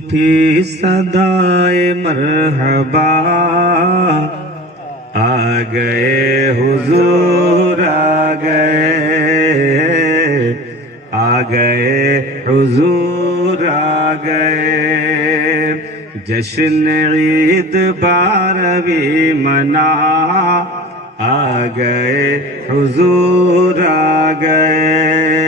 اٹھی صدائے مرحبا آ گئے حضور آ گئے حضور آ گئے جشن عید 12ویں منا آ گئے حضور آ گئے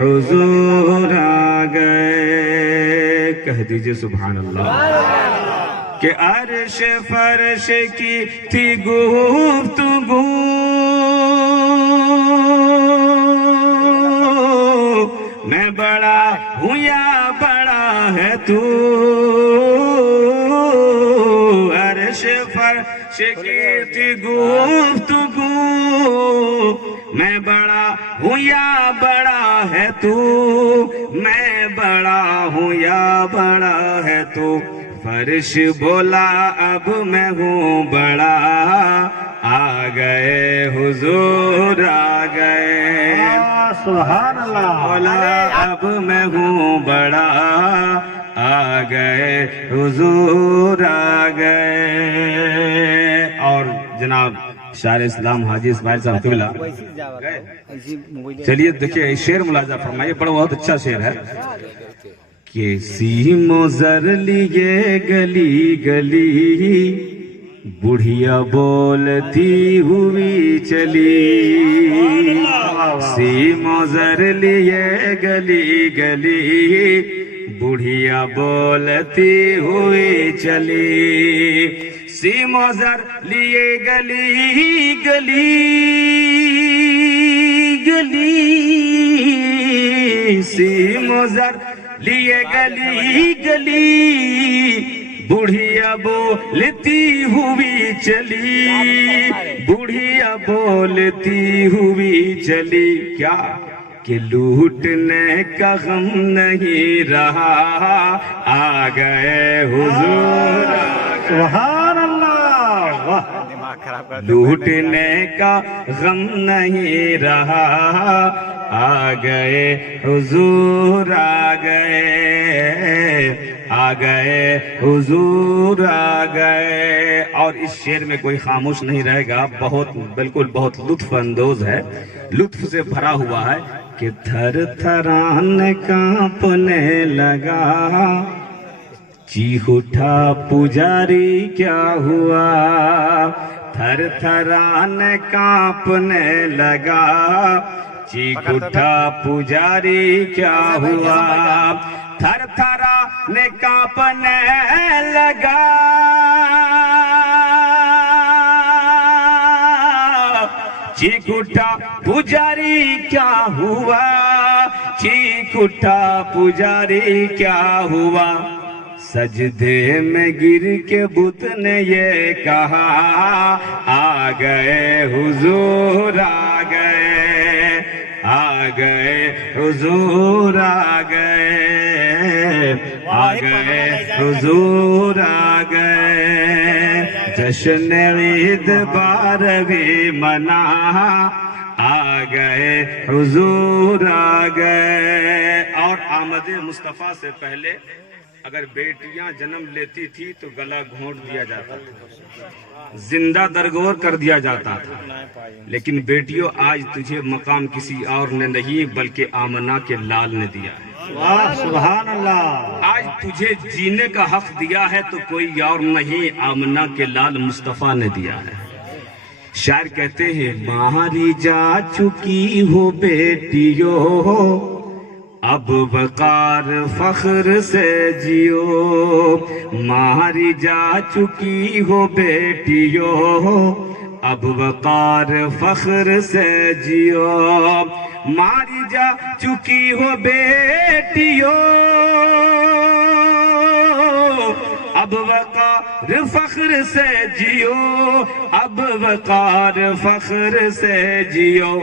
حضور آ گئے کہہ دیجئے سبحان اللہ کہ عرش فرش کی تھی گفتگو میں بڑا ہوں یا بڑا ہے تو عرش فرش کی تھی گفتگو میں بڑا ہوں یا بڑا ہے تو میں بڑا ہوں یا بڑا ہے تو فرش بولا اب میں ہوں بڑا آ گئے حضور آ گئے سبحان اللہ بولا اب میں ہوں بڑا آ گئے حضور آ گئے اور جناب شاعر اسلام حاجی اسماعیل صاحب قبلہ چلیے دیکھیے شعر ملاحظہ فرمائیے بڑا بہت اچھا شعر ہے کہ سیم و زر لیے گلی گلی بڑھیا بولتی ہوئی چلی سیم و زر لیے گلی گلی بڑھیا بولتی ہوئی چلی سیم و زر لیے گلی گلی گلی سیم و زر لیے گلی گلی بڑھیا بولتی ہوئی چلی بڑھیا بولتی ہوئی چلی کیا کہ لوٹنے کا غم نہیں رہا آ گئے حضور سبحان اللہ لوٹنے کا غم نہیں رہا آ گئے حضور آ گئے حضور آ گئے اور اس شعر میں کوئی خاموش نہیں رہے گا بالکل بہت لطف اندوز ہے لطف سے بھرا ہوا ہے کہ تھر تھران کانپنے لگا چیخ اٹھا پجاری کیا ہوا تھر تھران کانپنے لگا چیخ اٹھا پجاری کیا ہوا تھر تھرانے کانپنے لگا چیخ اٹھا پجاری کیا ہوا چیخ اٹھا پجاری کیا ہوا سجدے میں گر کے بت نے یہ کہا آ گئے حضور آ گئے حضور آ گئے حضور آ گئے جشن عید 12ویں منا آ گئے حضور آ گئے اور آمد مصطفیٰ سے پہلے اگر بیٹیاں جنم لیتی تھی تو گلا گھونٹ دیا جاتا تھا زندہ درگور کر دیا جاتا تھا لیکن بیٹیوں آج تجھے مقام کسی اور نے نہیں بلکہ آمنہ کے لال نے دیا ہے سبحان اللہ آج تجھے جینے کا حق دیا ہے تو کوئی اور نہیں آمنہ کے لال مصطفیٰ نے دیا ہے شاعر کہتے ہیں ماری جا چکی ہو بیٹیوں اب وقار فخر سے جیو ماری جا چکی ہو بیٹیوں اب وقار فخر سے جیو ماری جا چکی ہو بیٹیوں اب وقار فخر سے جیو اب وقار فخر سے جیو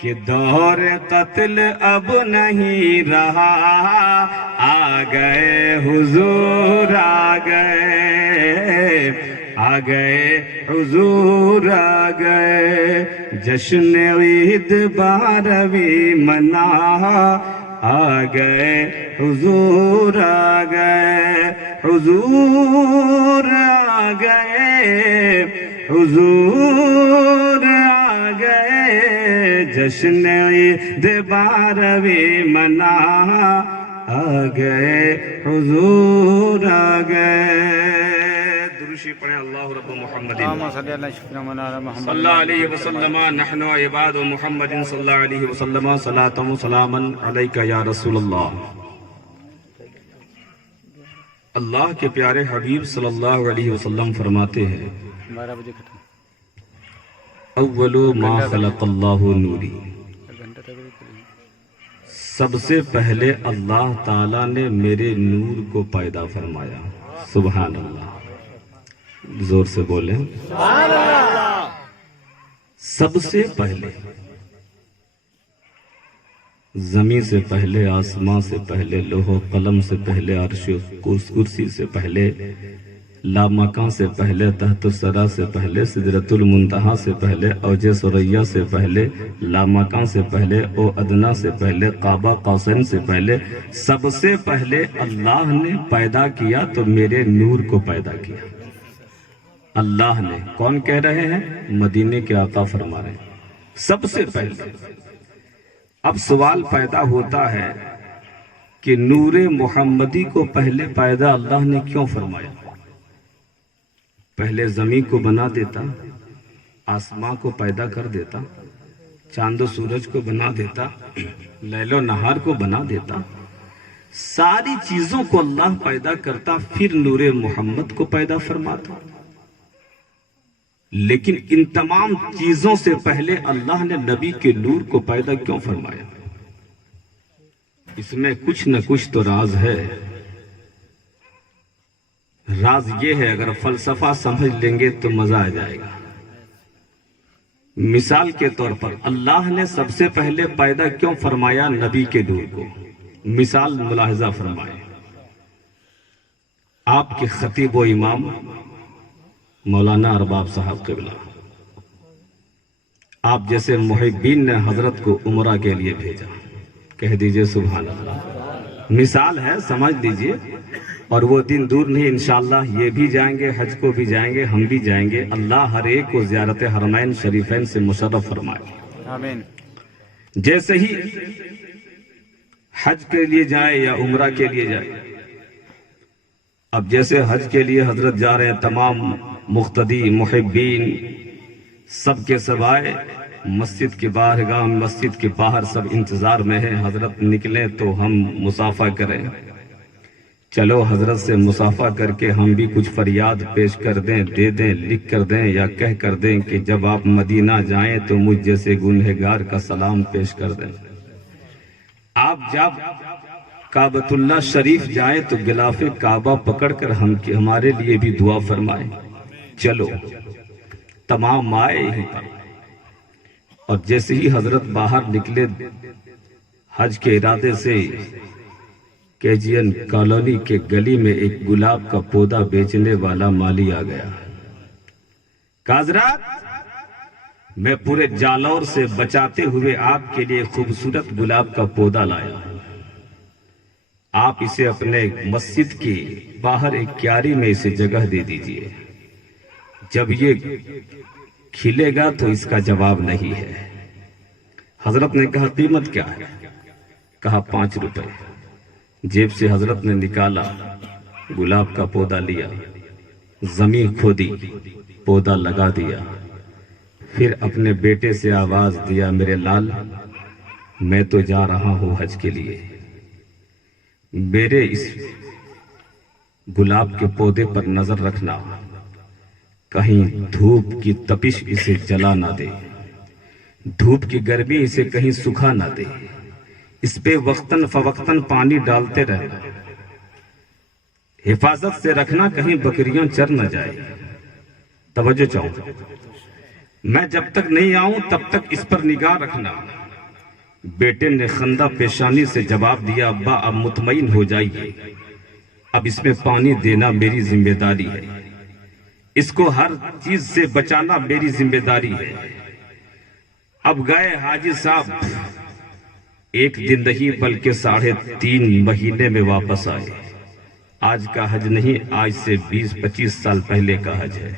کہ دور قتل اب نہیں رہا آ گئے حضور آ گئے حضور آ گئے جشن عید 12ویں منا آ گئے حضور آ گئے حضور آ گئے حضور آ گئے جشن عید 12ویں منا آ گئے حضور آ گئے درشی پڑھیں اللہ رب محمد اللهم صل على سيدنا مولانا محمد صلی اللہ علیہ وسلم نحن عباد محمد صلی اللہ علیہ وسلم صلاة و سلاما علیکہ یا رسول اللہ اللہ کے پیارے حبیب صلی اللہ علیہ وسلم فرماتے ہیں 12 بجے ختم اول ما خلق اللہ نوری سب سے پہلے اللہ تعالیٰ نے میرے نور کو پیدا فرمایا سبحان اللہ زور سے بولیں سب سے پہلے زمین سے پہلے آسمان سے پہلے لوح و قلم سے پہلے عرش و کرسی سے پہلے لامکان سے پہلے تحت الثری سے پہلے سدرۃ المنتہا سے پہلے اوج ثریا سے پہلے لامکان سے پہلے او ادنا سے پہلے قاب قوسین سے پہلے سب سے پہلے اللہ نے پیدا کیا تو میرے نور کو پیدا کیا اللہ نے کون کہہ رہے ہیں مدینے کے آقا فرما رہے ہیں سب سے پہلے اب سوال پیدا ہوتا ہے کہ نور محمدی کو پہلے پیدا اللہ نے کیوں فرمایا پہلے زمین کو بنا دیتا آسمان کو پیدا کر دیتا چاند و سورج کو بنا دیتا لیل و نہار کو بنا دیتا ساری چیزوں کو اللہ پیدا کرتا پھر نور محمد کو پیدا فرماتا لیکن ان تمام چیزوں سے پہلے اللہ نے نبی کے نور کو پیدا کیوں فرمایا اس میں کچھ نہ کچھ تو راز ہے راز یہ ہے اگر فلسفہ سمجھ لیں گے تو مزہ آ جائے گا مثال کے طور پر اللہ نے سب سے پہلے پیدا کیوں فرمایا نبی کے نور کو مثال ملاحظہ فرمائے آپ کے خطیب و امام مولانا ارباب صاحب قبلہ آپ جیسے محبین نے حضرت کو عمرہ کے لیے بھیجا کہہ دیجئے سبحان اللہ مثال ہے سمجھ لیجئے اور وہ دن دور نہیں انشاءاللہ یہ بھی جائیں گے حج کو بھی جائیں گے ہم بھی جائیں گے اللہ ہر ایک کو زیارت حرمین شریفین سے مشرف فرمائے آمین جیسے ہی حج کے لیے جائے یا عمرہ کے لیے جائے اب جیسے حج کے لیے حضرت جا رہے ہیں تمام مقتدی محبین سب کے سب آئے مسجد کے باہرگاہ مسجد کے باہر سب انتظار میں ہیں حضرت نکلیں تو ہم مصافحہ کریں چلو حضرت سے مصافحہ کر کے ہم بھی کچھ فریاد پیش کر دیں دے دیں لکھ کر دیں یا کہہ کر دیں کہ جب آپ مدینہ جائیں تو مجھ جیسے گنہگار کا سلام پیش کر دیں آپ جب کعبۃ اللہ شریف جائیں تو غلاف کعبہ پکڑ کر ہمارے لیے بھی دعا فرمائیں چلو تمام آئے ہی پر اور جیسے ہی حضرت باہر نکلے حج کے ارادے سے کیجین کالونی کے گلی میں ایک گلاب کا پودا بیچنے والا مالی آ گیا حضرات میں پورے جالور سے بچاتے ہوئے آپ کے لیے خوبصورت گلاب کا پودا لایا آپ اسے اپنے مسجد کی باہر ایک کیاری میں اسے جگہ دے دیجئے جب یہ کھلے گا تو اس کا جواب نہیں ہے حضرت نے کہا قیمت کیا ہے کہا 5 روپے جیب سے حضرت نے نکالا گلاب کا پودا لیا زمین کھودی پودا لگا دیا پھر اپنے بیٹے سے آواز دیا میرے لال میں تو جا رہا ہوں حج کے لیے میرے اس گلاب کے پودے پر نظر رکھنا کہیں دھوپ کی تپش اسے جلا نہ دے دھوپ کی گرمی اسے کہیں سکھا نہ دے اس پہ وقتاً فوقتاً پانی ڈالتے رہنا حفاظت سے رکھنا کہیں بکریاں چر نہ جائے توجہ چاہوں میں جب تک نہیں آؤں تب تک اس پر نگاہ رکھنا بیٹے نے خندہ پیشانی سے جواب دیا ابا اب مطمئن ہو جائیے اب اس میں پانی دینا میری ذمہ داری ہے اس کو ہر چیز سے بچانا میری ذمہ داری ہے اب گئے حاجی صاحب ایک دن نہیں بلکہ 3.5 مہینے میں واپس آئے. آج کا حج نہیں، آج سے 20-25 سال پہلے کا حج ہے.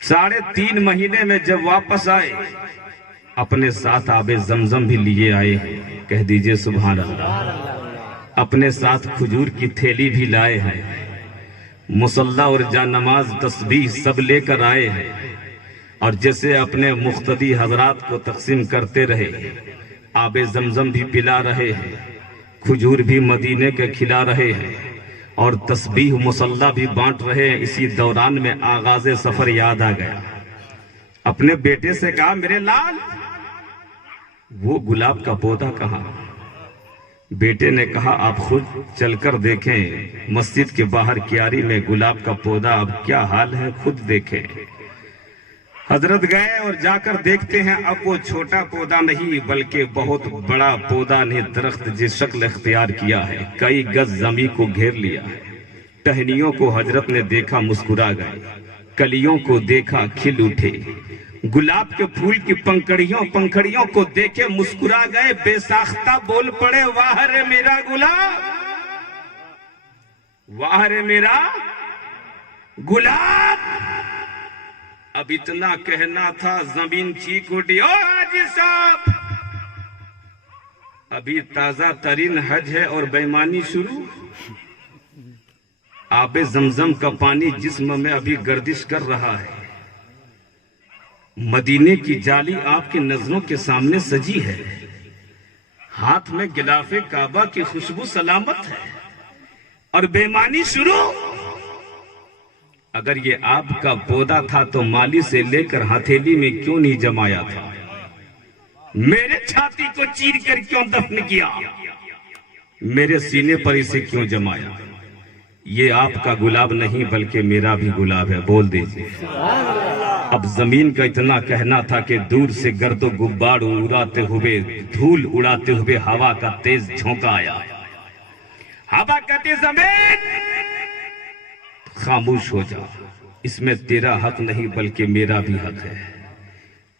3.5 مہینے میں جب واپس آئے اپنے ساتھ آب زمزم بھی لیے آئے ہیں. کہہ دیجئے سبحان اللہ. اپنے ساتھ کھجور کی تھیلی بھی لائے ہیں. مصلی اور جان نماز تسبیح سب لے کر آئے ہیں. اور جیسے اپنے مقتدی حضرات کو تقسیم کرتے رہے، آب زمزم بھی پلا رہے ہیں، کھجور بھی مدینے کے کھلا رہے ہیں، اور تسبیح مصلی بھی بانٹ رہے ہیں. اسی دوران میں آغاز سفر یاد آ گیا. اپنے بیٹے سے کہا، میرے لال وہ گلاب کا پودا کہاں؟ بیٹے نے کہا، آپ خود چل کر دیکھیں، مسجد کے باہر کیاری میں گلاب کا پودا اب کیا حال ہے، خود دیکھیں. حضرت گئے اور جا کر دیکھتے ہیں، اب وہ چھوٹا پودا نہیں بلکہ بہت بڑا پودا نے درخت جس شکل اختیار کیا ہے، کئی گز زمین کو گھیر لیا ہے. ٹہنیوں کو حضرت نے دیکھا، مسکرا گئے. کلیوں کو دیکھا، کھل اٹھے. گلاب کے پھول کی پنکھڑیوں کو دیکھے، مسکرا گئے. بے ساختہ بول پڑے، واہ رے میرا گلاب، واہ رے میرا گلاب. اب اتنا کہنا تھا، زمین چیخ اٹھی، او حاجی صاحب ابھی تازہ ترین حج ہے اور بےمانی شروع. آب زمزم کا پانی جسم میں ابھی گردش کر رہا ہے. مدینے کی جالی آپ کی نظروں کے سامنے سجی ہے. ہاتھ میں غلاف کعبہ کی خوشبو سلامت ہے اور بےمانی شروع. اگر یہ آپ کا پودا تھا تو مالی سے لے کر ہتھیلی میں کیوں نہیں جمایا تھا؟ میرے چھاتی کو چیر کر کیوں دفن کیا؟ میرے سینے پر اسے کیوں جمایا؟ یہ آپ کا گلاب نہیں بلکہ میرا بھی گلاب ہے. بول دیجئے. اب زمین کا اتنا کہنا تھا کہ دور سے گرد و غبار اڑاتے ہوئے، دھول اڑاتے ہوئے ہوا کا تیز جھونکا آیا. ہوا کہتی، زمین خاموش ہو جا، اس میں تیرا حق نہیں بلکہ میرا بھی حق ہے.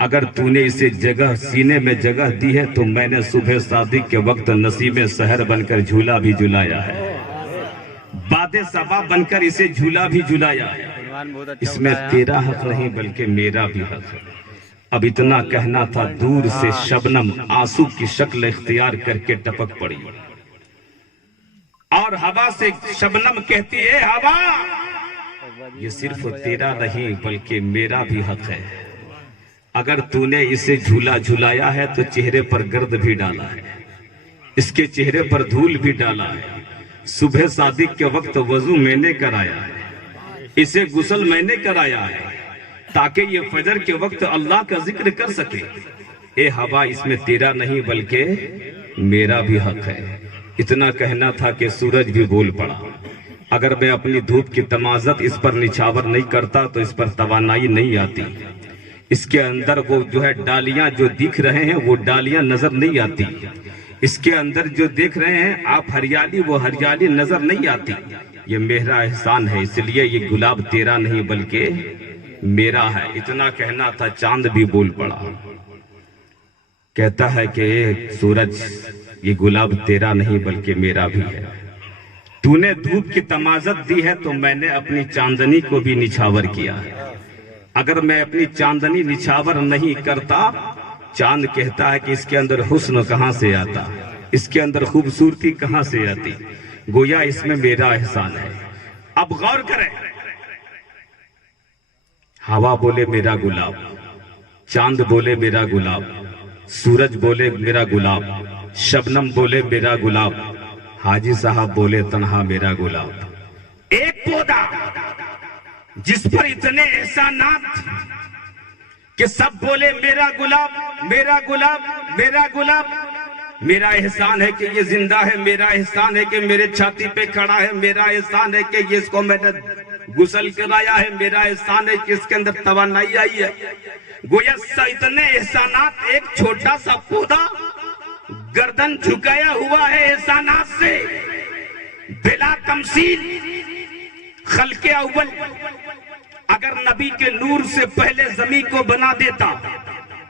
اگر تو نے اسے جگہ سینے میں جگہ دی ہے تو میں نے صبح صادق کے وقت نسیم سحر بن کر جھولا بھی جھلایا ہے، باد صبا بن کر اسے جھولا بھی جھلایا ہے. اس میں تیرا حق نہیں بلکہ میرا بھی حق ہے. اب اتنا کہنا تھا، دور سے شبنم آنسو کی شکل اختیار کر کے ٹپک پڑی، اور ہوا سے شبنم کہتی ہے، ہوا یہ صرف تیرا نہیں بلکہ میرا بھی حق ہے. اگر تو نے اسے جھولا جھلایا ہے تو چہرے پر گرد بھی ڈالا ہے، اس کے چہرے پر دھول بھی ڈالا ہے. صبح صادق کے وقت وضو میں نے کرایا ہے، اسے غسل میں نے کرایا ہے تاکہ یہ فجر کے وقت اللہ کا ذکر کر سکے. اے ہوا، اس میں تیرا نہیں بلکہ میرا بھی حق ہے. اتنا کہنا تھا کہ سورج بھی بول پڑا. اگر میں اپنی دھوپ کی تمازت اس پر نچھاور نہیں کرتا تو اس پر توانائی نہیں آتی. اس کے اندر وہ جو ہے ڈالیاں جو دکھ رہے ہیں وہ ڈالیاں نظر نہیں آتی. اس کے اندر جو دیکھ رہے ہیں آپ ہریالی، وہ ہریالی نظر نہیں آتی. یہ میرا احسان ہے، اس لیے یہ گلاب تیرا نہیں بلکہ میرا ہے. اتنا کہنا تھا، چاند بھی بول پڑا. کہتا ہے کہ سورج، یہ گلاب تیرا نہیں بلکہ میرا بھی ہے. تو نے دھوپ کی تمازت دی ہے تو میں نے اپنی چاندنی کو بھی نچھاور کیا ہے. اگر میں اپنی چاندنی نچھاور نہیں کرتا، چاند کہتا ہے کہ اس کے اندر حسن کہاں سے آتا، اس کے اندر خوبصورتی کہاں سے آتی. گویا اس میں میرا احسان ہے. اب غور کریں، ہوا بولے میرا گلاب، چاند بولے میرا گلاب، سورج بولے میرا گلاب، شبنم بولے میرا گلاب، حاجی صاحب بولے تنہا میرا گلاب. ایک پودا جس پر اتنے احسانات کہ سب بولے میرا گلاب، میرا گلاب، میرا گلاب. میرا احسان ہے کہ یہ زندہ ہے، میرا احسان ہے کہ میرے چھاتی پہ کھڑا ہے، میرا احسان ہے کہ اس کو میں نے غسل کرایا ہے، میرا احسان ہے کہ اس کے اندر توانائی آئی ہے. گویا اتنے احسانات، ایک چھوٹا سا پودا گردن جھکایا ہوا ہے احسانات سے، بلا تمثیل. خلق اول اگر نبی کے نور سے پہلے زمین کو بنا دیتا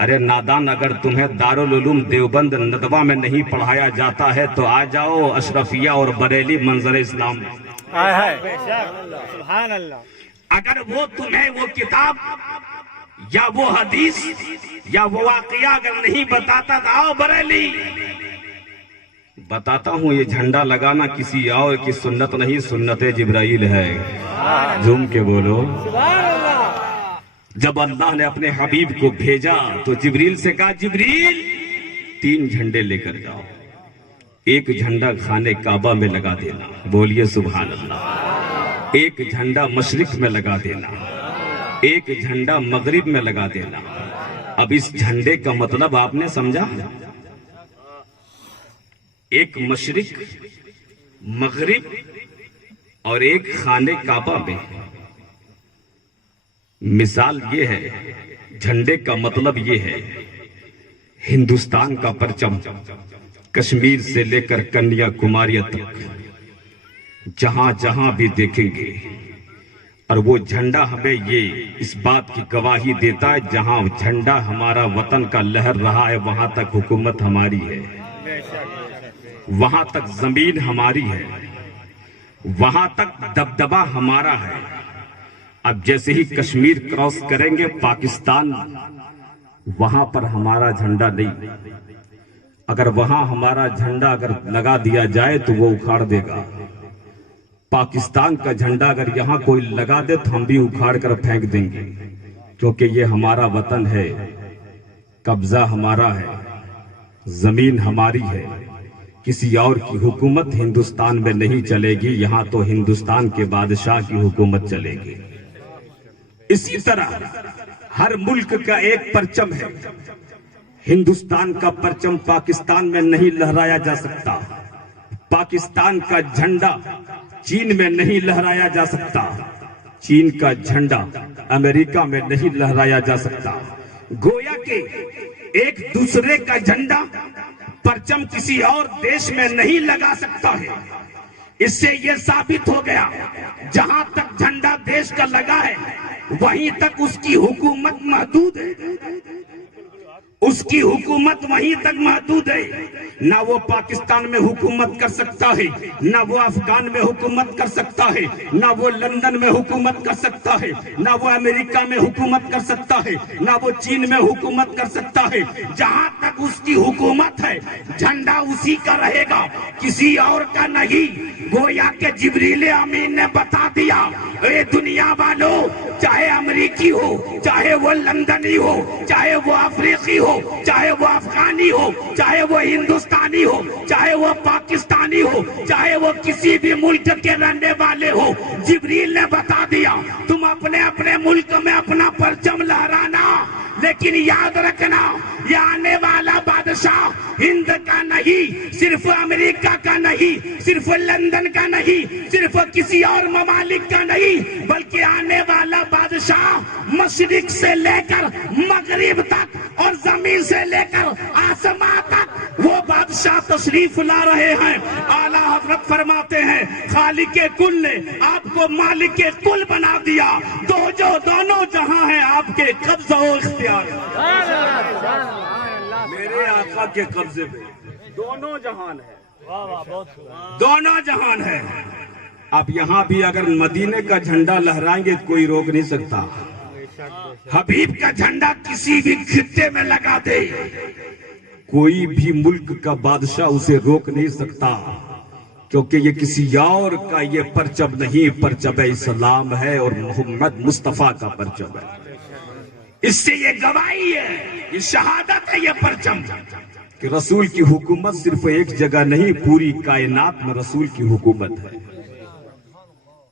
ارے نادان، اگر تمہیں دارالعلوم دیوبند ندوہ میں نہیں پڑھایا جاتا ہے تو آ جاؤ اشرفیہ اور بریلی منظر اسلام میں۔ سبحان اللہ۔ اگر وہ تمہیں وہ کتاب یا وہ حدیث یا وہ واقعہ اگر نہیں بتاتا تو آؤ بریلی، بتاتا ہوں یہ جھنڈا لگانا کسی اور کی سنت نہیں، سنت جبرائیل ہے۔ جھوم کے بولو۔ جب اللہ نے اپنے حبیب کو بھیجا تو جبریل سے کہا جبریل 3 جھنڈے لے کر جاؤ، ایک جھنڈا خانے کعبہ میں لگا دینا، بولیے سبحان اللہ، ایک جھنڈا مشرق میں لگا دینا، ایک جھنڈا مغرب میں لگا دینا۔ اب اس جھنڈے کا مطلب آپ نے سمجھا؟ ایک مشرق، مغرب اور ایک خانے کعبہ میں۔ مثال یہ ہے، جھنڈے کا مطلب یہ ہے، ہندوستان کا پرچم کشمیر سے لے کر کنیا کماری تک جہاں جہاں بھی دیکھیں گے، اور وہ جھنڈا ہمیں یہ اس بات کی گواہی دیتا ہے جہاں جھنڈا ہمارا وطن کا لہر رہا ہے وہاں تک حکومت ہماری ہے، وہاں تک زمین ہماری ہے، وہاں تک دبدبہ ہمارا ہے۔ اب جیسے ہی کشمیر کراس کریں گے پاکستان، وہاں پر ہمارا جھنڈا نہیں، اگر وہاں ہمارا جھنڈا اگر لگا دیا جائے تو وہ اکھاڑ دے گا۔ پاکستان کا جھنڈا اگر یہاں کوئی لگا دے تو ہم بھی اکھاڑ کر پھینک دیں گے، کیونکہ یہ ہمارا وطن ہے، قبضہ ہمارا ہے، زمین ہماری ہے، کسی اور کی حکومت ہندوستان میں نہیں چلے گی، یہاں تو ہندوستان کے بادشاہ کی حکومت چلے گی۔ اسی طرح ہر ملک کا ایک پرچم ہے، ہندوستان کا پرچم پاکستان میں نہیں لہرایا جا سکتا، پاکستان کا جھنڈا چین میں نہیں لہرایا جا سکتا، چین کا جھنڈا امریکہ میں نہیں لہرایا جا سکتا۔ گویا کہ ایک دوسرے کا جھنڈا پرچم کسی اور دیش میں نہیں لگا سکتا ہے۔ اس سے یہ ثابت ہو گیا جہاں تک جھنڈا دیش کا لگا ہے وہیں تک اس کی حکومت محدود ہے، اس کی حکومت وہیں تک محدود ہے۔ نہ وہ پاکستان میں حکومت کر سکتا ہے، نہ وہ افغان میں حکومت کر سکتا ہے، نہ وہ لندن میں حکومت کر سکتا ہے، نہ وہ امریکہ میں حکومت کر سکتا ہے، نہ وہ چین میں حکومت کر سکتا ہے۔ جہاں تک اس کی حکومت ہے جھنڈا اسی کا رہے گا، کسی اور کا نہیں۔ گویا کہ جبریل امین نے بتا دیا، اے دنیا والوں، چاہے امریکی ہو، چاہے وہ لندنی ہو، چاہے وہ افریقی ہو، چاہے وہ افغانی ہو، چاہے وہ ہندوستانی ہو، چاہے وہ پاکستانی ہو، چاہے وہ کسی بھی ملک کے رہنے والے ہو، جبریل نے بتا دیا تم اپنے اپنے ملک میں اپنا پرچم لہرانا، لیکن یاد رکھنا یہ آنے والا بادشاہ ہند کا نہیں، صرف امریکہ کا نہیں، صرف لندن کا نہیں، صرف کسی اور ممالک کا نہیں، بلکہ آنے والا بادشاہ مشرق سے لے کر مغرب تک اور زمین سے لے کر آسمان تک وہ بادشاہ تشریف لا رہے ہیں۔ اعلیٰ حضرت فرماتے ہیں خالق کل نے آپ کو مالک کل بنا دیا، دونوں جہاں ہیں آپ کے قبضہ و اختیار، میرے آقا کے قبضے میں دونوں جہان ہے، دونوں جہان ہے۔ آپ یہاں بھی اگر مدینے کا جھنڈا لہرائیں گے کوئی روک نہیں سکتا، حبیب کا جھنڈا کسی بھی خطے میں لگا دے کوئی بھی ملک کا بادشاہ اسے روک نہیں سکتا، کیونکہ یہ کسی اور کا یہ پرچم نہیں، پرچم اسلام ہے اور محمد مصطفیٰ کا پرچم ہے۔ اس سے یہ گواہی ہے، یہ شہادت ہے، یہ پرچم کہ رسول کی حکومت صرف ایک جگہ نہیں، پوری کائنات میں رسول کی حکومت ہے۔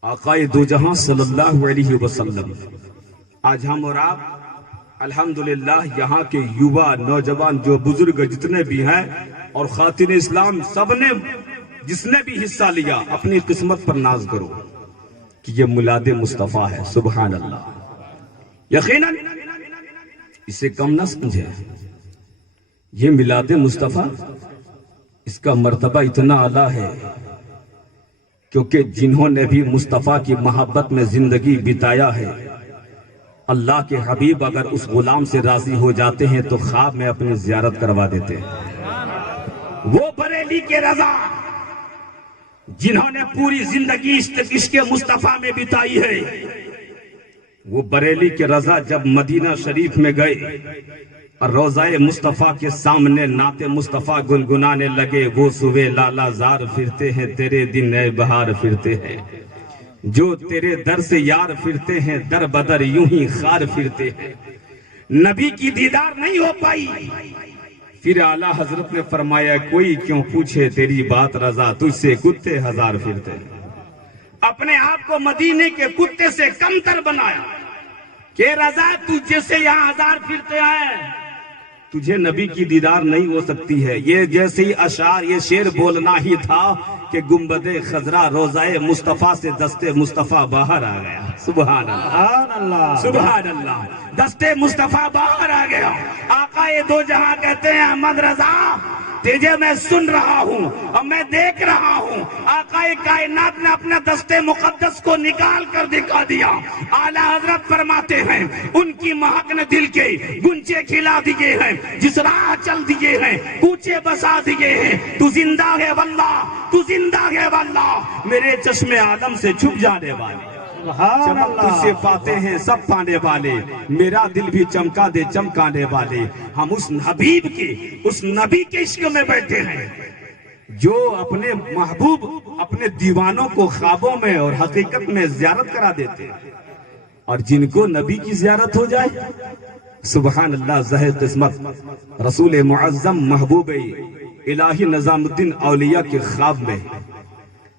آقائے دو جہاں صلی اللہ علیہ وسلم، آج ہم اور آپ الحمدللہ یہاں کے یووا نوجوان جو بزرگ جتنے بھی ہیں اور خاتون اسلام سب نے جس نے بھی حصہ لیا اپنی قسمت پر ناز کرو کہ یہ میلاد مصطفیٰ ہے۔ سبحان اللہ، یقیناً اسے کم نہ سمجھے، یہ میلاد مصطفیٰ اس کا مرتبہ اتنا اعلیٰ ہے کیونکہ جنہوں نے بھی مصطفیٰ کی محبت میں زندگی بتایا ہے اللہ کے حبیب اگر اس غلام سے راضی ہو جاتے ہیں تو خواب میں اپنی زیارت کروا دیتے ہیں۔ وہ بریلی کے رضا جنہوں نے پوری زندگی عشق مصطفیٰ میں بتائی ہے، وہ بریلی کے رضا جب مدینہ شریف میں گئے اور روضہ مصطفیٰ کے سامنے نعت مصطفیٰ گنگنانے لگے، وہ صبح لالا زار پھرتے ہیں، تیرے دن اے بہار پھرتے ہیں، جو تیرے در سے یار پھرتے ہیں، در بدر یوں ہی خار پھرتے ہیں۔ نبی کی دیدار نہیں ہو پائی، پھر اعلیٰ حضرت نے فرمایا کوئی کیوں پوچھے تیری بات رضا، تجھ سے کتے ہزار پھرتے ہیں۔ اپنے آپ کو مدینے کے کتے سے کم تر بنایا کہ رضا تجھ جیسے یہاں ہزار پھرتے ہیں، تجھے نبی کی دیدار نہیں ہو سکتی ہے۔ یہ جیسے ہی اشعار، یہ شعر بولنا ہی تھا کہ گنبد خضرا روضہ مصطفیٰ سے دست مصطفیٰ باہر آ گیا۔ سبحان اللہ، سبحان اللہ، دست مصطفیٰ باہر آ گیا۔ آقا دو جہاں کہتے ہیں احمد رضا تجھے میں سن رہا ہوں اور میں دیکھ رہا ہوں۔ آقا کائنات نے اپنے دست مقدس کو نکال کر دکھا دیا۔ اعلیٰ حضرت فرماتے ہیں ان کی مہک نے دل کے گنچے کھلا دیے ہیں، جس راہ چل دیے ہیں کوچے بسا دیے ہیں۔ تو زندہ ہے واللہ، تو زندہ ہے واللہ، میرے چشم عالم سے چھپ جانے والے، چمک تجھ سے پاتے ہیں سب پانے والے، میرا دل بھی چمکا دے چمکانے والے۔ ہم اس حبیب کے، اس نبی کے عشق میں بیٹھے ہیں جو اپنے محبوب اپنے دیوانوں کو خوابوں میں اور حقیقت میں زیارت کرا دیتے ہیں، اور جن کو نبی کی زیارت ہو جائے، سبحان اللہ، زہر قسمت۔ رسول معظم محبوب الہی نظام الدین اولیاء کے خواب میں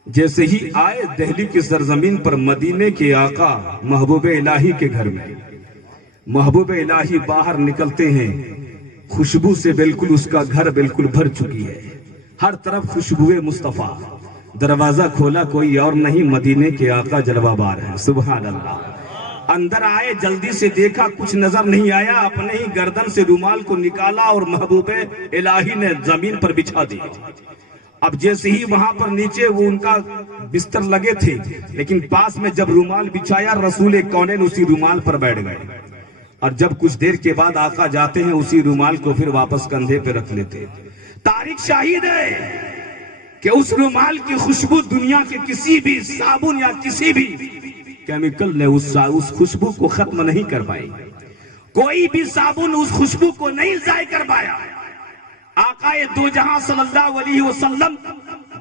جیسے ہی آئے دہلی کی سرزمین پر، مدینے کے آقا محبوب الہی کے گھر میں، محبوب الہی باہر نکلتے ہیں، خوشبو سے بالکل اس کا گھر بالکل بھر چکی ہے، ہر طرف خوشبو مصطفیٰ۔ دروازہ کھولا، کوئی اور نہیں، مدینے کے آقا جلوہ بار ہے۔ سبحان اللہ۔ اندر آئے، جلدی سے دیکھا، کچھ نظر نہیں آیا، اپنے ہی گردن سے رومال کو نکالا اور محبوب الہی نے زمین پر بچھا دیا۔ اب جیسے ہی وہاں پر نیچے وہ ان کا بستر لگے تھے، لیکن پاس میں جب رومال بچھایا، رسول کونین اسی رومال پر بیٹھ گئے، اور جب کچھ دیر کے بعد آقا جاتے ہیں اسی رومال کو پھر واپس کندھے پہ رکھ لیتے۔ تاریخ شاہد ہے کہ اس رومال کی خوشبو دنیا کے کسی بھی صابن یا کسی بھی کیمیکل نے اس خوشبو کو ختم نہیں کر پائی، کوئی بھی صابن اس خوشبو کو نہیں ضائع کر پایا۔ آقا دو جہاں صلی اللہ علیہ وسلم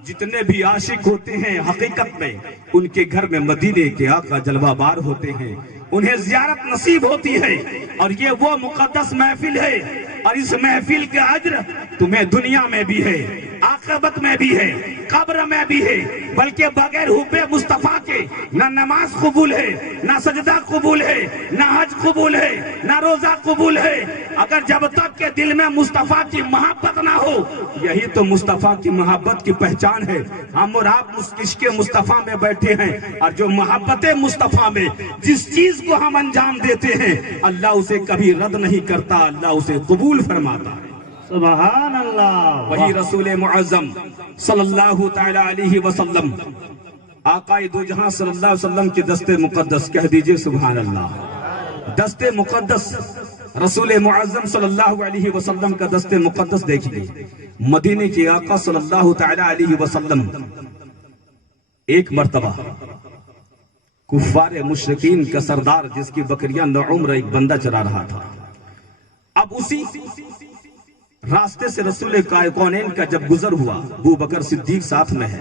جتنے بھی عاشق ہوتے ہیں حقیقت میں ان کے گھر میں مدینے کے آقا جلوہ بار ہوتے ہیں، انہیں زیارت نصیب ہوتی ہے، اور یہ وہ مقدس محفل ہے، اور اس محفل کا اجر تمہیں دنیا میں بھی ہے، آخرت میں بھی ہے، قبر میں بھی ہے، بلکہ بغیر حب مصطفیٰ کے نہ نماز قبول ہے، نہ سجدہ قبول ہے، نہ حج قبول ہے، نہ روزہ قبول ہے، اگر جب تک کہ دل میں مصطفیٰ کی محبت نہ ہو۔ یہی تو مصطفیٰ کی محبت کی پہچان ہے۔ ہم اور آپ عشق مصطفیٰ میں بیٹھے ہیں، اور جو محبت مصطفیٰ میں جس چیز کو ہم انجام دیتے ہیں، اللہ اسے کبھی رد نہیں کرتا، اللہ اسے قبول فرماتا ہے۔ سبحان اللہ۔ وہی رسول معظم صلی اللہ تعالی علیہ وسلم، آقا دو جہاں صلی اللہ علیہ وسلم کی دست مقدس، کہہ دیجئے سبحان اللہ، دست مقدس رسول معظم صلی اللہ علیہ وسلم کا دست مقدس دیکھیے۔ مدینے کے آقا صلی اللہ تعالی علیہ وسلم ایک مرتبہ کفار مشرکین کا سردار جس کی بکریاں نعمر ایک بندہ چلا رہا تھا، اب اسی راستے سے رسول کونین کا جب گزر ہوا، ابو بکر صدیق ساتھ میں ہے،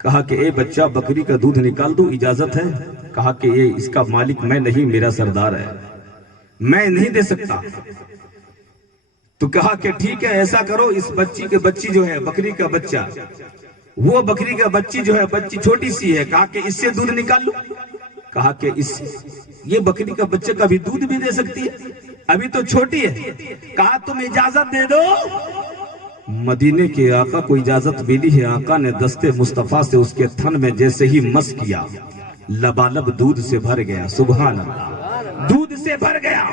کہا کہ اے بچہ بکری کا دودھ نکال دو، اجازت ہے؟ کہا کہ یہ اس کا مالک میں نہیں، میرا سردار ہے، میں نہیں دے سکتا۔ تو کہا کہ ٹھیک ہے ایسا کرو، اس بچی جو ہے بکری کا بچہ، وہ بکری کا بچی جو ہے بچی چھوٹی سی ہے، کہا کہ اس سے دودھ نکال لو۔ کہا کہ یہ بکری کا بچہ کا بھی دودھ بھی دے سکتی ہے، ابھی تو چھوٹی ہے۔ کہا تم اجازت دے دو۔ مدینے کے آقا کو اجازت ملی ہے، آقا نے دست مصطفیٰ سے اس کے تھن میں جیسے ہی مس کیا، لبالب دودھ سے بھر گیا۔ سبحان اللہ، دودھ سے بھر گیا۔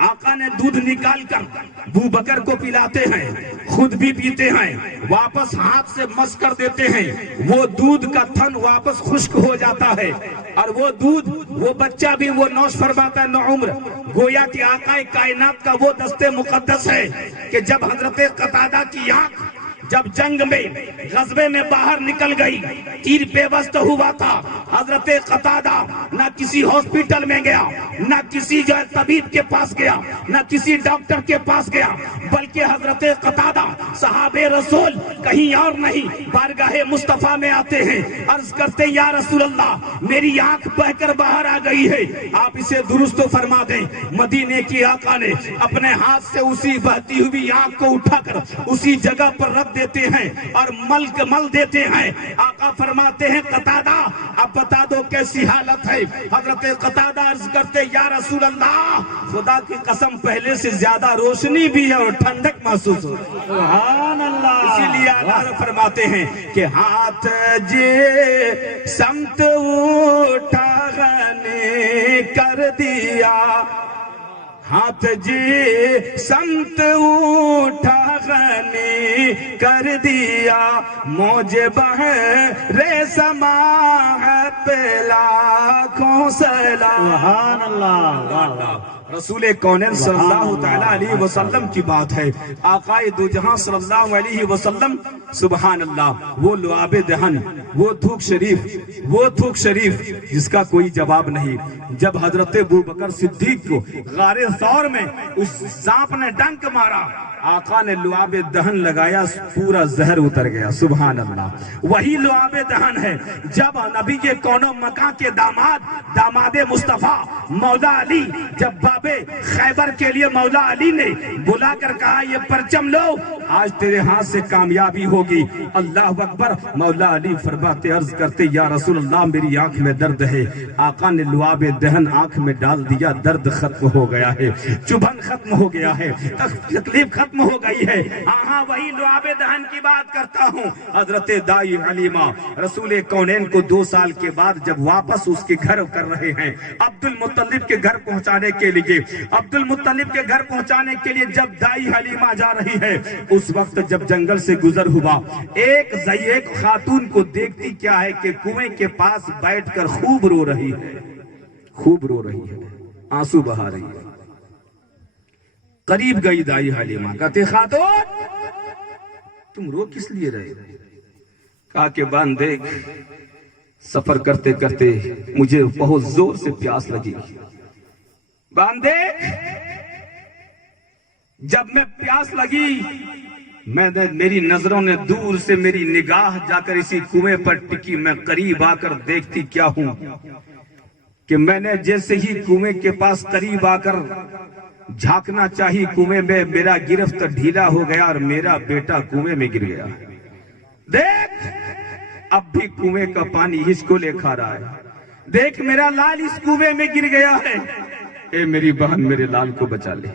آقا نے دودھ نکال کر ابو بکر کو پلاتے ہیں، خود بھی پیتے ہیں، واپس ہاتھ سے مس کر دیتے ہیں، وہ دودھ کا تھن واپس خشک ہو جاتا ہے، اور وہ دودھ، وہ بچہ بھی وہ نوش فرماتا ہے نوعمر۔ گویا کہ آقا کائنات کا وہ دست مقدس ہے کہ جب حضرت قتادہ کی آنکھ جب جنگ میں غزوے میں باہر نکل گئی، تیر پیوست ہوا تھا، حضرت قتادہ نہ کسی ہاسپٹل میں گیا، نہ کسی جو طبیب کے پاس گیا، نہ کسی ڈاکٹر کے پاس گیا، بلکہ حضرت قتادہ صحابہ رسول کہیں اور نہیں بارگاہ مصطفیٰ میں آتے ہیں، عرض کرتے یا رسول اللہ میری آنکھ بہ کر باہر آ گئی ہے، آپ اسے درست فرما دیں۔ مدینے کی آقا نے اپنے ہاتھ سے اسی بہتی ہوئی آنکھ کو اٹھا کر اسی جگہ پر رکھ دیتے ہیں اور مل دیتے ہیں۔ آقا فرماتے ہیں قتادہ اب بتا دو کیسی حالت ہے؟ حضرت قتادہ عرض کرتے یا رسول اللہ خدا کی قسم پہلے سے زیادہ روشنی بھی ہے اور ٹھنڈک محسوس ہو۔ سبحان اللہ۔ اسی لیے آقا فرماتے ہیں کہ ہاتھ جے سمت اٹھانے کر دیا، ہاتھ جی سمت اٹھانے کر دیا، موج بہر سما ہے لاکھوں سلام۔ سبحان اللہ۔ رسول کونین صلی اللہ تعالیٰ علیہ وسلم کی بات ہے، آقا دو جہاں صلی اللہ علیہ وسلم، سبحان اللہ، وہ لعاب دہن، وہ تھوک شریف جس کا کوئی جواب نہیں۔ جب حضرت ابو بکر صدیق کو غار ثور میں اس سانپ نے ڈنک مارا، آقا نے لعاب دہن لگایا، پورا زہر اتر گیا۔ سبحان اللہ، وہی لعاب دہن ہے جب نبی کے کون و مکان کے داماد مصطفیٰ مولا علی، جب بابے خیبر کے لیے مولا علی نے بلا کر کہا یہ پرچم لو، آج تیرے ہاتھ سے کامیابی ہوگی، اللہ اکبر، مولا علی فرماتے عرض کرتے یا رسول اللہ میری آنکھ میں درد ہے، آقا نے لعاب دہن آنکھ میں ڈال دیا، درد ختم ہو گیا ہے، چبھن ختم ہو گیا ہے، تکلیف ختم ہو گئی ہے۔ ہاں وہی لعاب دہن کی بات کرتا ہوں۔ حضرت دائی حلیمہ رسول کونین کو 2 سال کے بعد جب واپس اس کے گھر کر رہے ہیں، عبد المطلب کے گھر پہنچانے کے لیے جب دائی حلیمہ جا رہی ہے، اس وقت جب جنگل سے گزر ہوا، ایک خاتون کو دیکھتی کیا ہے کہ کنویں کے پاس بیٹھ کر خوب رو رہی ہے، آنسو بہا رہی ہے۔ قریب گئی دائی حلیمہ، کہتے خاتون تم رو کس لیے رہے؟ کہا کہ بان دیکھ سفر کرتے کرتے مجھے بہت زور سے پیاس لگی، بان دیکھ جب میں پیاس لگی میری نظروں نے دور سے میری نگاہ جا کر اسی کنویں پر ٹکی، میں قریب آ کر دیکھتی کیا ہوں کہ میں نے جیسے ہی کنویں کے پاس قریب آ کر جھانکنا چاہی، کنویں میں میرا گرفت ڈھیلا ہو گیا اور میرا بیٹا کنویں میں گر گیا۔ دیکھ اب بھی کنویں کا پانی ہچ کو لے کھا رہا ہے، دیکھ میرا لال اس کنویں میں گر گیا ہے، اے میری بہن میرے لال کو بچا لے۔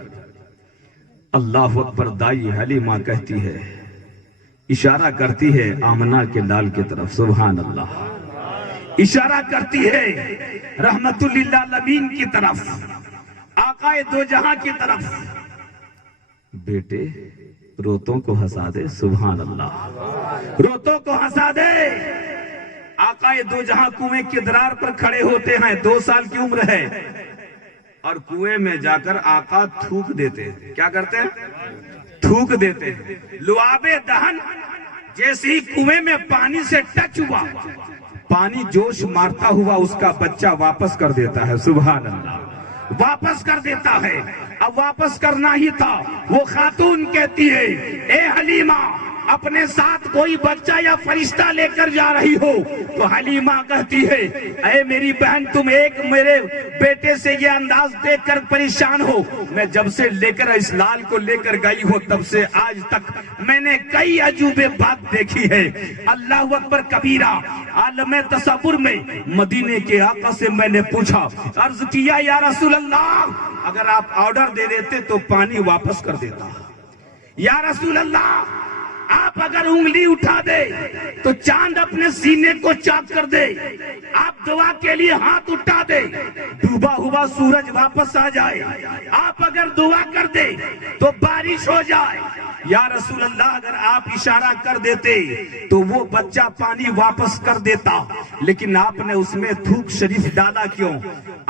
اللہ اکبر، دائی حلیمہ کہتی ہے، اشارہ کرتی ہے آمنہ کے لال کی طرف، سبحان اللہ، اشارہ کرتی ہے رحمت للعالمین کی طرف، آقا دو جہاں کی طرف، بیٹے روتوں کو ہنسا دے، سبحان اللہ، روتوں کو ہنسا دے۔ آقا دو جہاں کنویں کے درار پر کھڑے ہوتے ہیں، 2 سال کی عمر ہے، اور کنویں میں جا کر آقا تھوک دیتے ہیں۔ کیا کرتے ہیں؟ تھوک دیتے ہیں۔ لعاب دہن جیسے ہی کنویں میں پانی سے ٹچ ہوا، پانی جوش مارتا ہوا اس کا بچہ واپس کر دیتا ہے، سبحان اللہ، واپس کر دیتا ہے۔ اب واپس کرنا ہی تھا، وہ خاتون کہتی ہے اے حلیمہ اپنے ساتھ کوئی بچہ یا فرشتہ لے کر جا رہی ہو؟ تو حلیمہ کہتی ہے اے میری بہن تم ایک میرے بیٹے سے یہ انداز دیکھ کر پریشان ہو، میں جب سے لے کر اس لال کو لے کر گئی ہو تب سے آج تک میں نے کئی عجوبے بات دیکھی ہے۔ اللہ اکبر کبیرہ، عالم تصور میں مدینے کے آقا سے میں نے پوچھا، عرض کیا یا رسول اللہ اگر آپ آرڈر دے دیتے تو پانی واپس کر دیتا، یا رسول اللہ آپ اگر انگلی اٹھا دے تو چاند اپنے سینے کو چاک کر دے، آپ دعا کے لیے ہاتھ اٹھا دے ڈوبا ہوا سورج واپس آ جائے، آپ اگر اگر دعا کر دے تو بارش ہو جائے. یا رسول اللہ اگر آپ اشارہ کر دیتے تو وہ بچہ پانی واپس کر دیتا, لیکن آپ نے اس میں تھوک شریف ڈالا کیوں؟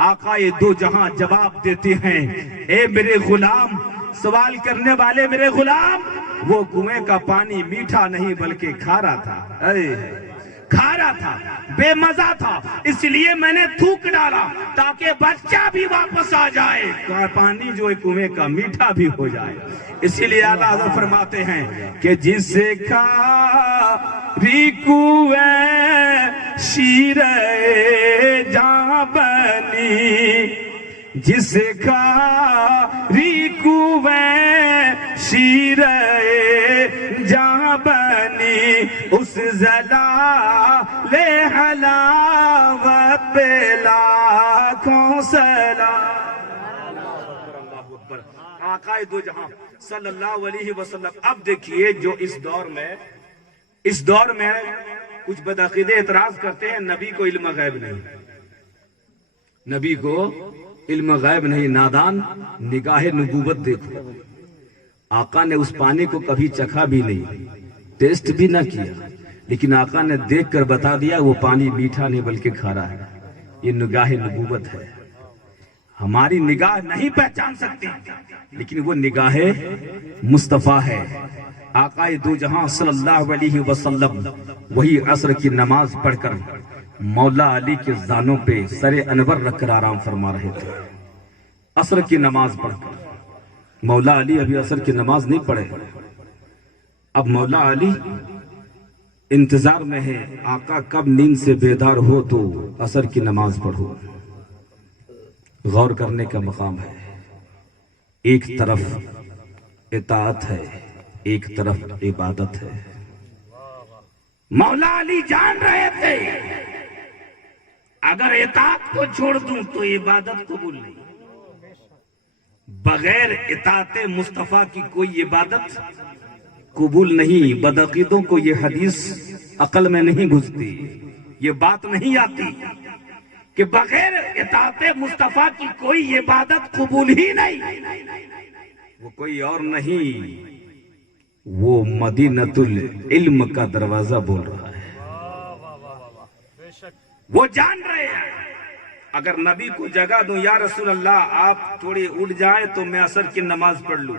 آقا دو جہاں جواب دیتے ہیں, اے میرے غلام, سوال کرنے والے میرے غلام, وہ کنویں کا پانی میٹھا نہیں بلکہ کھارا تھا, کھارا تھا, بے مزہ تھا, اس لیے میں نے تھوک ڈالا تاکہ بچہ بھی واپس آ جائے, پانی جو ہے کنویں کا میٹھا بھی ہو جائے. اسی لیے اعلیٰ حضرت فرماتے ہیں کہ جسے کھاری کنویں شیرے جاں بنی, جسے کھاری کنویں شیرے جاں بنی, اس زلال حلاوت پہ لاکھوں سلام. آقا دو جہاں صلی اللہ علیہ وسلم. اب دیکھیے جو اس دور میں کچھ بدعقیدے اعتراض کرتے ہیں, نبی کو علم غیب نہیں, نبی کو علم غیب نہیں, نادان, نگاہ نبوت دیکھو. آقا نے اس پانی کو کبھی چکھا بھی نہیں, ٹیسٹ بھی نہ کیا, لیکن آقا نے دیکھ کر بتا دیا وہ پانی میٹھا نہیں بلکہ کھارا ہے. یہ نگاہ نبوت ہے. ہماری نگاہ نہیں پہچان سکتی, لیکن وہ نگاہ مصطفیٰ ہے. آقا دو جہاں صلی اللہ علیہ وسلم وہی عصر کی نماز پڑھ کر مولا علی کے زانوں پہ سر انور رکھ کر آرام فرما رہے تھے. عصر کی نماز پڑھ کر. مولا علی ابھی عصر کی نماز نہیں پڑھے, اب مولا علی انتظار میں ہے آقا کب نیند سے بیدار ہو تو عصر کی نماز پڑھو. غور کرنے کا مقام ہے. ایک طرف اطاعت ہے, ایک طرف عبادت ہے. مولا علی جان رہے تھے اگر اطاعت کو چھوڑ دوں تو عبادت قبول نہیں. بغیر اطاعت مصطفیٰ کی کوئی عبادت قبول نہیں. بدعقیدوں کو یہ حدیث عقل میں نہیں گھستی, یہ بات نہیں آتی کہ بغیر اطاعت مصطفیٰ کی کوئی عبادت قبول ہی نہیں. وہ کوئی اور نہیں, وہ مدینۃ العلم کا دروازہ بول رہا ہے. وہ جان رہے ہیں اگر نبی کو جگہ دوں, یا رسول اللہ آپ تھوڑی اٹھ جائیں تو میں عصر کی نماز پڑھ لوں.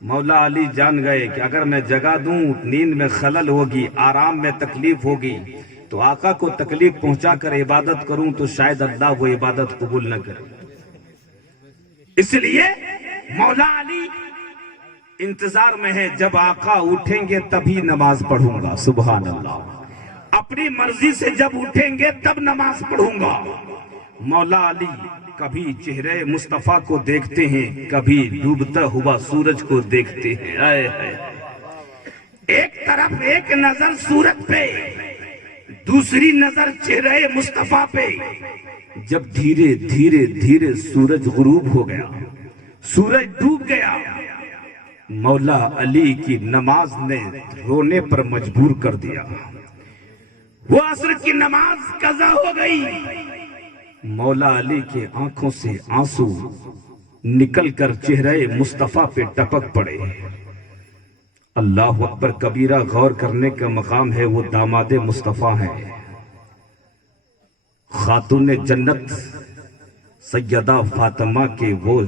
مولا علی جان گئے کہ اگر میں جگہ دوں نیند میں خلل ہوگی, آرام میں تکلیف ہوگی, تو آقا کو تکلیف پہنچا کر عبادت کروں تو شاید اللہ وہ عبادت قبول نہ کرے. اس لیے مولا علی انتظار میں ہے, جب آقا اٹھیں گے تبھی نماز پڑھوں گا. سبحان اللہ. اپنی مرضی سے جب اٹھیں گے تب نماز پڑھوں گا. مولا علی کبھی چہرے مصطفیٰ کو دیکھتے ہیں, کبھی ڈوبتا ہوا سورج کو دیکھتے ہیں. ایک طرف ایک نظر سورج پہ, دوسری نظر چہرے مصطفیٰ پہ. جب دھیرے دھیرے دھیرے سورج غروب ہو گیا, سورج ڈوب گیا, مولا علی کی نماز نے رونے پر مجبور کر دیا. وہ عصر کی نماز قضا ہو گئی. مولا علی کے آنکھوں سے آنسو نکل کر چہرے مصطفیٰ پہ ٹپک پڑے. اللہ اکبر کبیرہ. غور کرنے کا مقام ہے, وہ داماد مصطفیٰ ہیں, خاتون جنت سیدہ فاطمہ کے وہ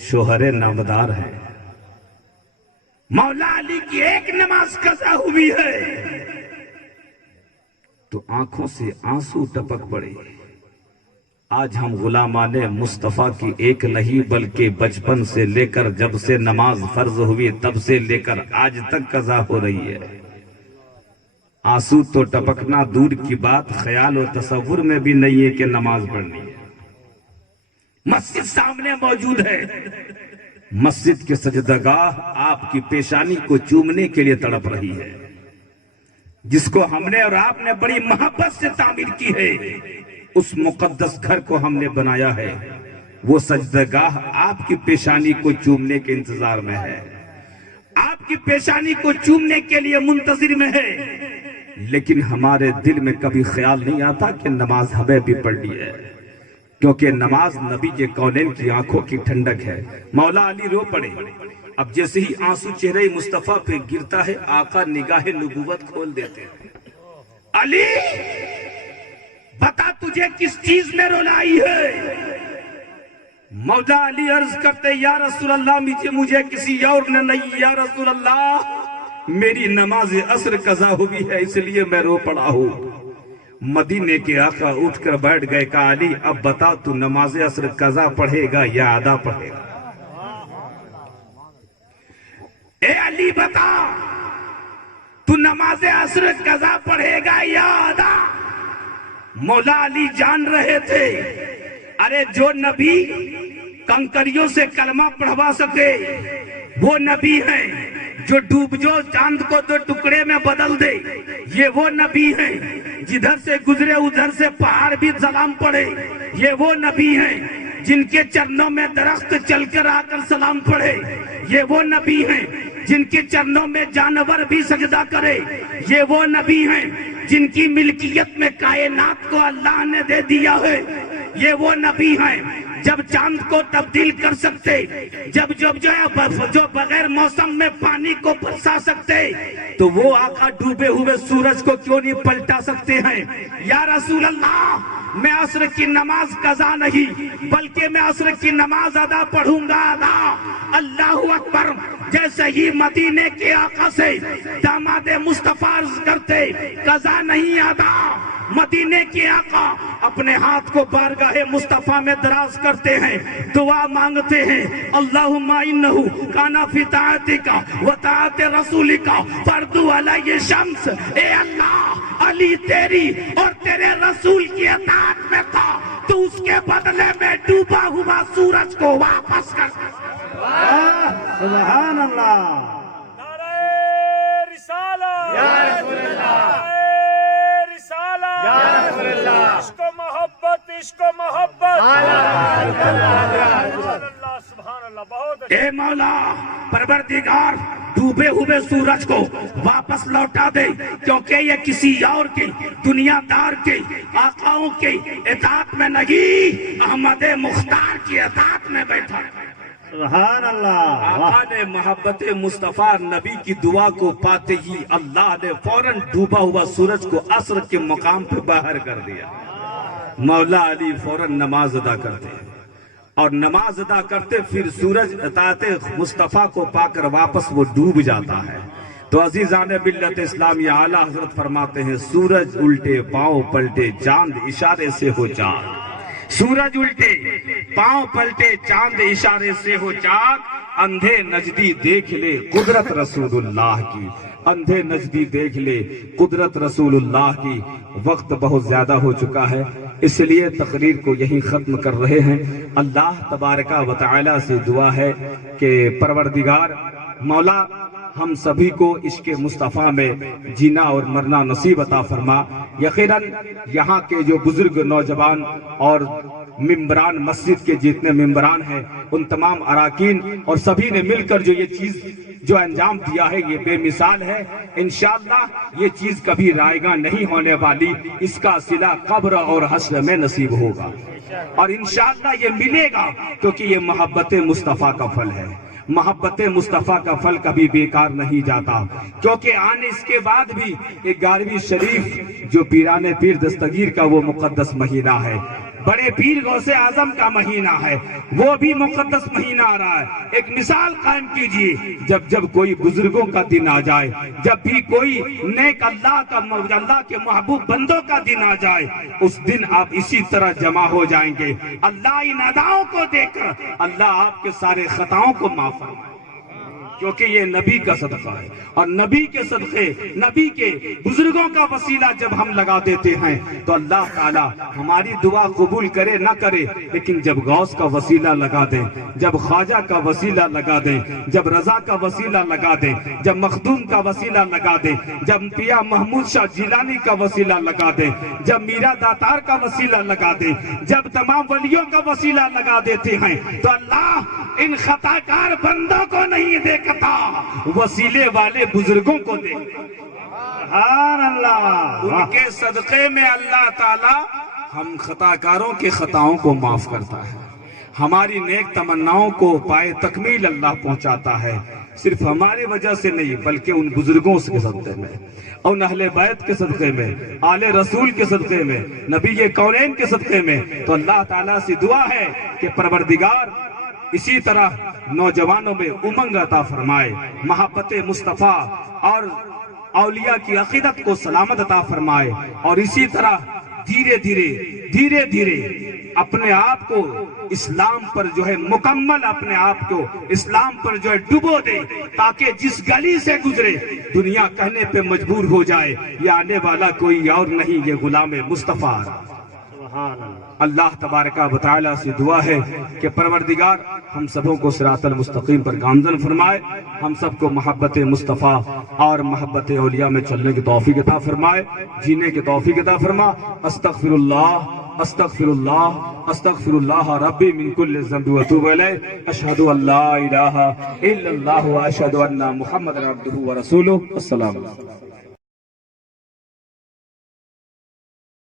شوہر نامدار ہیں. مولا علی کی ایک نماز قضا ہوئی ہے تو آنکھوں سے آنسو ٹپک پڑے. آج ہم غلامان مصطفیٰ کی ایک نہیں بلکہ بچپن سے لے کر جب سے نماز فرض ہوئی تب سے لے کر آج تک قضا ہو رہی ہے. آنسو تو ٹپکنا دور کی بات, خیال و تصور میں بھی نہیں ہے کہ نماز پڑھنی ہے. مسجد سامنے موجود ہے, مسجد کے سجدگاہ آپ کی پیشانی کو چومنے کے لیے تڑپ رہی ہے, جس کو ہم نے اور آپ نے بڑی محبت سے تعمیر کی ہے. اس مقدس گھر کو ہم نے بنایا ہے, وہ سجدگاہ آپ کی پیشانی کو چومنے کے انتظار میں ہے, آپ کی پیشانی کو چومنے کے لیے منتظر میں ہے. لیکن ہمارے دل میں کبھی خیال نہیں آتا کہ نماز ہمیں بھی پڑھنی ہے. کیونکہ نماز نبی کے کونین کی آنکھوں کی ٹھنڈک ہے۔ مولا علی رو پڑے۔ اب جیسے ہی آنسو چہرے مصطفیٰ پہ گرتا ہے، آقا نگاہ نبوت کھول دیتے ہیں۔ علی بتا تجھے کس چیز میں رونائی ہے؟ مولا علی عرض کرتے یا رسول اللہ مجھے کسی اور نے نہیں، یا رسول اللہ میری نماز عصر قضا ہوئی ہے اس لیے میں رو پڑا ہوں۔ مدینے کے آقا اٹھ کر بیٹھ گئے، کہا علی اب بتا تو نماز عصر قضا پڑھے گا یا ادا پڑھے گا؟ اے علی بتا تو نماز عصر قضا پڑھے گا یا ادا؟ مولا علی جان رہے تھے ارے جو نبی کنکریوں سے کلمہ پڑھوا سکے وہ نبی ہیں، جو چاند کو دو ٹکڑے میں بدل دے یہ وہ نبی ہیں، جدھر سے گزرے ادھر سے پہاڑ بھی سلام پڑھے یہ وہ نبی ہیں، جن کے چرنوں میں درخت چل کر آ کر سلام پڑھے یہ وہ نبی ہیں، جن کے چرنوں میں جانور بھی سجدہ کرے یہ وہ نبی ہیں، جن کی ملکیت میں کائنات کو اللہ نے دے دیا ہے یہ وہ نبی ہیں، جب چاند کو تبدیل کر سکتے، جو بغیر موسم میں پانی کو برسا سکتے تو وہ آقا ڈوبے ہوئے سورج کو کیوں نہیں پلٹا سکتے ہیں؟ یا رسول اللہ میں عصر کی نماز قضا نہیں بلکہ میں عصر کی نماز ادا پڑھوں گا، ادا۔ اللہ اکبر۔ جیسے ہی مدینے کے آقا سے داماد مصطفیٰ عرض کرتے قضا نہیں ادا، مدینے کے آقا اپنے ہاتھ کو بارگاہ مصطفیٰ میں دراز کرتے ہیں، دعا مانگتے ہیں، اللہم انہو کانا فی طاعتک و طاعت رسولک فردو علی شمس۔ اے اللہ علی تیری اور تیرے رسول کی اطاعت میں تھا تو اس کے بدلے میں ڈوبا ہوا سورج کو واپس کر۔ سبحان اللہ۔ نعرہ رسالہ یا رسول اللہ، یا رسول اللہ، عشق و محبت، عشق و محبت، سبحان اللہ سبحان اللہ۔ بہت اے مولا پروردگار ڈوبے ہوئے سورج کو واپس لوٹا دے، کیونکہ یہ کسی اور کے دنیا دار کے آقاؤں کے اطاعت میں نہیں، احمد مختار کی اطاعت میں بیٹھا ہے۔ سبحان اللہ۔ آقا نے محبت مصطفیٰ نبی کی دعا کو پاتے ہی اللہ نے فوراً ڈوبا ہوا سورج کو عصر کے مقام پہ باہر کر دیا۔ مولا علی فوراً نماز ادا کرتے ہیں اور نماز ادا کرتے پھر سورج اطاعت مصطفیٰ کو پا کر واپس وہ ڈوب جاتا ہے۔ تو عزیزان ملت اسلامیہ اعلیٰ حضرت فرماتے ہیں سورج الٹے پاؤں پلٹے چاند اشارے سے ہو چاک، سورج الٹے پاؤں پلٹے چاند اشارے سے ہو چاک، اندھے نجدی دیکھ لے قدرت رسول اللہ کی، اندھے نجدی دیکھ لے قدرت رسول اللہ کی۔ وقت بہت زیادہ ہو چکا ہے اس لیے تقریر کو یہی ختم کر رہے ہیں۔ اللہ تبارک و تعالی سے دعا ہے کہ پروردگار مولا ہم سبھی کو عشق مصطفیٰ میں جینا اور مرنا نصیب عطا فرما۔ یقیناً یہاں کے جو بزرگ نوجوان اور ممبران مسجد کے جتنے ممبران ہیں ان تمام اراکین اور سبھی نے مل کر جو یہ چیز جو انجام دیا ہے یہ بے مثال ہے۔ انشاءاللہ یہ چیز کبھی رائے گاں نہیں ہونے والی، اس کا صلہ قبر اور حشر میں نصیب ہوگا اور انشاءاللہ یہ ملے گا، کیونکہ یہ محبت مصطفیٰ کا پھل ہے۔ محبت مصطفیٰ کا پھل کبھی بیکار نہیں جاتا، کیونکہ آنے اس کے بعد بھی ایک 11ویں شریف جو پیران پیر دستگیر کا وہ مقدس مہینہ ہے، بڑے پیر غوث اعظم کا مہینہ ہے، وہ بھی مقدس مہینہ آ رہا ہے۔ ایک مثال قائم کیجئے، جب کوئی بزرگوں کا دن آ جائے، جب بھی کوئی نیک اللہ کے محبوب بندوں کا دن آ جائے، اس دن آپ اسی طرح جمع ہو جائیں گے۔ اللہ ان اداؤں کو دیکھ کر اللہ آپ کے سارے خطاؤں کو معاف فرمائے، کیونکہ یہ نبی کا صدقہ ہے اور نبی کے صدقے نبی کے بزرگوں کا وسیلہ جب ہم لگا دیتے ہیں تو اللہ تعالی ہماری دعا قبول کرے نہ کرے، لیکن جب غوث کا وسیلہ لگا دیں، جب خواجہ کا وسیلہ لگا دیں، جب رضا کا وسیلہ لگا دیں، جب مخدوم کا وسیلہ لگا دیں، جب پیا محمود شاہ جیلانی کا وسیلہ لگا دیں، جب میرا داتار کا وسیلہ لگا دیں، جب تمام ولیوں کا وسیلہ لگا دیتے ہیں تو اللہ ان خطا کار بندوں کو نہیں دیکھتا، وسیلے والے بزرگوں کو دیکھتا۔ سبحان اللہ۔ ان کے صدقے میں اللہ تعالی ہم خطا کاروں کے خطاؤں کو معاف کرتا ہے، ہماری نیک تمناؤں کو پائے تکمیل اللہ پہنچاتا ہے، صرف ہماری وجہ سے نہیں بلکہ ان بزرگوں کے صدقے میں، اور اہل بیت کے صدقے میں، آل رسول کے صدقے میں، نبی کونین کے صدقے میں۔ تو اللہ تعالیٰ سے دعا ہے کہ پروردگار اسی طرح نوجوانوں میں امنگ عطا فرمائے، محبت مصطفیٰ اور اولیاء کی عقیدت کو سلامت عطا فرمائے، اور اسی طرح دھیرے دھیرے اپنے آپ کو اسلام پر جو ہے مکمل اپنے آپ کو اسلام پر جو ہے ڈبو دے، تاکہ جس گلی سے گزرے دنیا کہنے پہ مجبور ہو جائے یہ آنے والا کوئی اور نہیں، یہ غلام مصطفیٰ۔ سبحان اللہ۔ اللہ تبارک و تعالیٰ سے دعا ہے کہ پروردگار ہم سبوں کو صراط المستقیم پر گامزن فرمائے، ہم سب کو محبت مصطفیٰ اور محبت اولیاء میں چلنے کی توفیق عطا فرمائے، جینے کی توفیق عطا فرما۔ استغفر اللہ استغفر اللہ استغفر اللہ ربی من کل ذنب واتوب الیہ، اشہد ان لا الہ الا اللہ واشہد ان محمد عبدہ ورسولہ۔ السلام علیکم۔